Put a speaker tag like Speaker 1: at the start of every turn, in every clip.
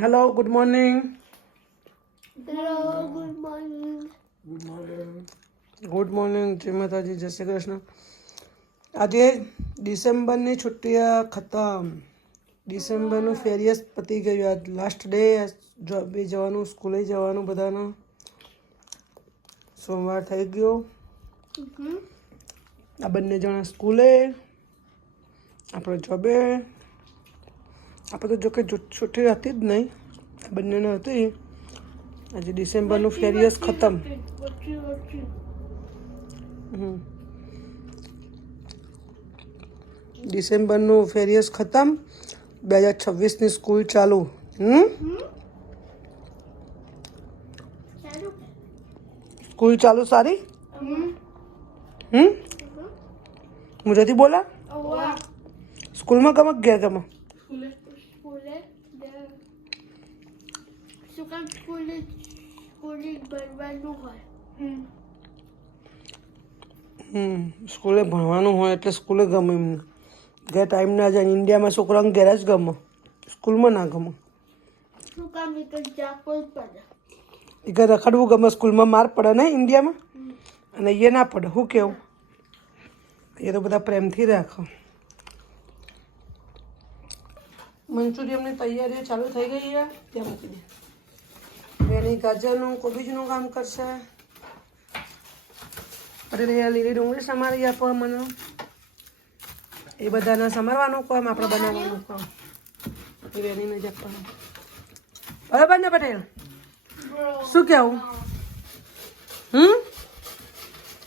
Speaker 1: Hello good morning
Speaker 2: hello good morning
Speaker 1: good morning જય માતાજી જય શ્રી કૃષ્ણ આજે ડિસેમ્બરની છુટ્ટીઓ ખતમ. ડિસેમ્બરનું ફેરિયસ પતી ગયું. આજ લાસ્ટ ડે જોબે જવાનું સ્કૂલે જવાનું બધાનું. સોમવાર થઈ ગયો. આ બંને જણા સ્કૂલે આપણે જોબે આપણે તો જો- છુટ્ટી હતી જ નહીં. બંનેને હતી આજે ડિસેમ્બરનું ફેરિયસ ખતમ. ડિસેમ્બરનું ફેરિયસ ખતમ. બે હજાર છવ્વીસની સ્કૂલ ચાલુ. સ્કૂલ ચાલુ સારી? હમ. મુજેથી બોલા? સ્કૂલમાં ગમે ગયા ઘેર ગમે
Speaker 2: સ્કૂલે સ્કૂલે શું કામ સ્કૂલે સ્કૂલે ભણવાનું હોય.
Speaker 1: હમ. સ્કૂલે ભણવાનું હોય એટલે સ્કૂલે ગમે એમને ઘેર ટાઈમ ના જાય ઇન્ડિયામાં છોકરાઓને ઘેર જ ગમે. સ્કૂલમાં ના ગમે.
Speaker 2: શું કામ
Speaker 1: એ ઘર રખડવું ગમે સ્કૂલમાં માર પડે ને ઇન્ડિયામાં અને એ ના પડે શું કેવું? એ તો બધા પ્રેમથી રાખો. મંચુરિયમની તૈયારીઓ ચાલુ થઈ ગઈ છે? ત્યાં મૂકી દે. એની ગાજરનું કોબીજનું કામ કરશે અરે રે લીલી ડુંગળી સમારી આપો મને એ બધાને સમારવાનું કામ આપણે બનાવવાનું કામ એ વેનીને જ આપવાનું બરાબર ને પટેલ શું કેવું હમ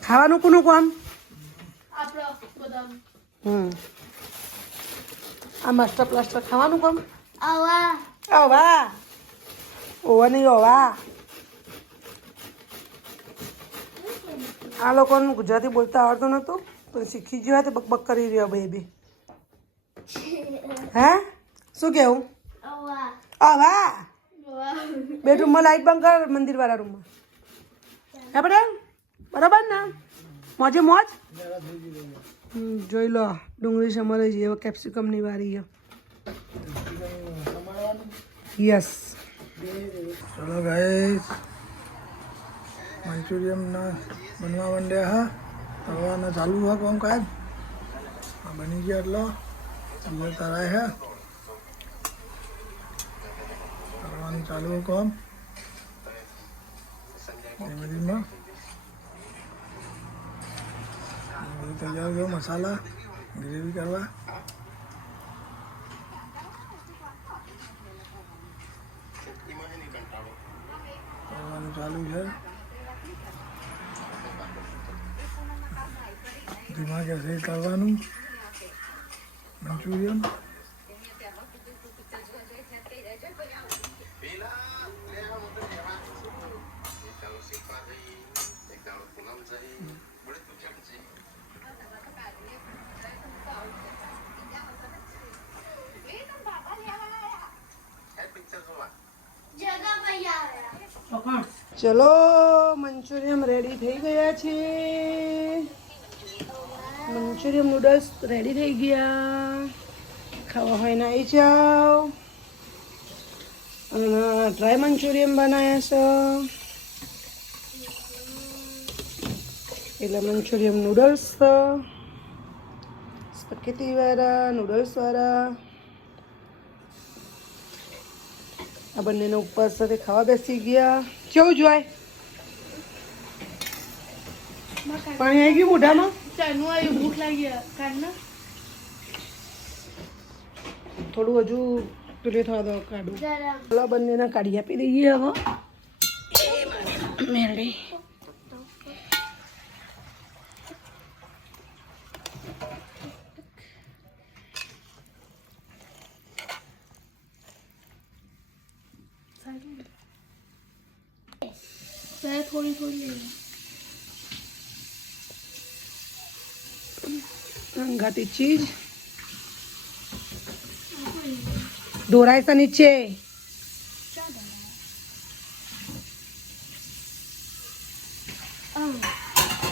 Speaker 1: ખાવાનું કોનું કામ
Speaker 2: આપણો બદામ
Speaker 1: હમ આ માસ્ટર પ્લાસ્ટર ખાવાનું કામ
Speaker 2: આવા
Speaker 1: ઓ વાહ ઓવા નહીં ઓવા. આ લોકોનું ગુજરાતી બોલતા આવડતું નહોતું, પણ શીખી ગયો તો બકબક કરી રહ્યો બેબી હે? શું કેવું? વાહ બેડરૂમમાં લાઈટ બંધ કર, મંદિરવાળા રૂમમાં. હે પટેલ બરાબર ને? મોજે મોજ? જોઈ લો, ડુંગળી સમારે જઈએ કેપ્સિકમની વારી યસ
Speaker 3: ચલો ગાઈસ મંચુરિયમના બનવા માંડ્યા હા તળવાના ચાલુ હા કોમ કાજ આ બની ગયા એટલો બીજો તરાય હે તળવાનું ચાલુ હે કોમ ધીમે ધીમે બધું તૈયાર ગયો મસાલા ગ્રેવી કરવા ચાલુ છે ધીમા ગેસે કરવાનું મંચુરિયન
Speaker 2: જગા ભૈયા
Speaker 1: ચલો, મંચુરિયમ રેડી થઈ ગયા છે. મંચુરિયમ નૂડલ્સ રેડી થઈ ગયા. ખાવા હોય ને આવી જાઓ. અને ડ્રાય મંચુરિયમ બનાવ્યા છે. એટલે મંચુરિયમ નૂડલ્સ સ્પકેટી વાળા નૂડલ્સ વાળા. આ બંનેના ઉપર સાથે ખાવા બેસી ગયા. કેવું જોય પાણી આવી ગયું મોઢામાં
Speaker 2: ચાનું આવી ભૂખ લાગી કાઢના
Speaker 1: થોડું હજુ પેલી થવા દો કાઢું
Speaker 2: જરા
Speaker 1: ચલો બંનેને કાઢી આપી દઈએ હવે મેરડી
Speaker 2: જરા થોડી થોડી
Speaker 1: અંગાતી ચીજ દોરાય છે નીચે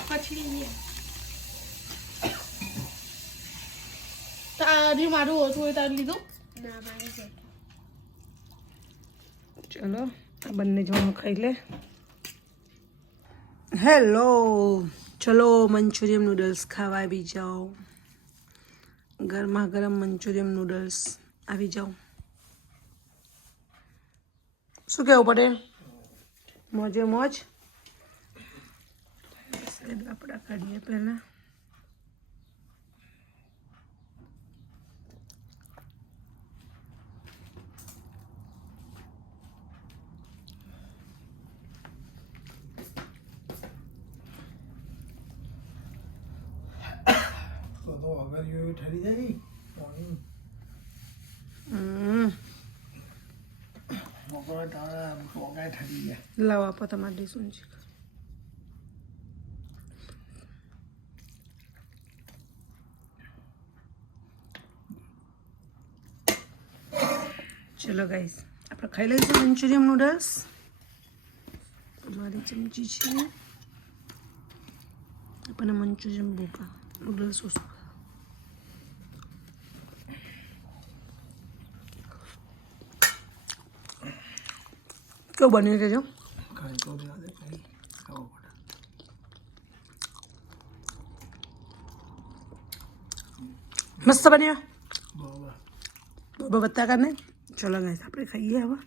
Speaker 2: પછી તારી મારું ઓછું હોય તારે લીધું ના મારી છે
Speaker 1: ચલો આ બંને જણ ખાઈ લે હેલો. ચલો મંચુરિયમ નૂડલ્સ ખાવા આવી જાઓ. ગરમા ગરમ મંચુરિયમ નૂડલ્સ આવી જાઓ. શું કહેવું પડે? મોજે મોજ? આપણા કાઢીએ પહેલાં.
Speaker 3: તો અગર જેવી ઠરી જાય પાણી
Speaker 1: લાવો આપો તમારે ડીશું ચલો ગાઈસ આપણે ખાઈ લઈશું મંચુરિયમ નૂડલ્સ અમારી ચમચી છે. આપણને મંચુરિયમ ભૂકા નૂડલ્સ ઓછું. કેવું બન્યું છે જો. મસ્ત બન્યો? બહુ બત્તા કરને ચલો ગાઈસ આપણે ખાઈએ હવે.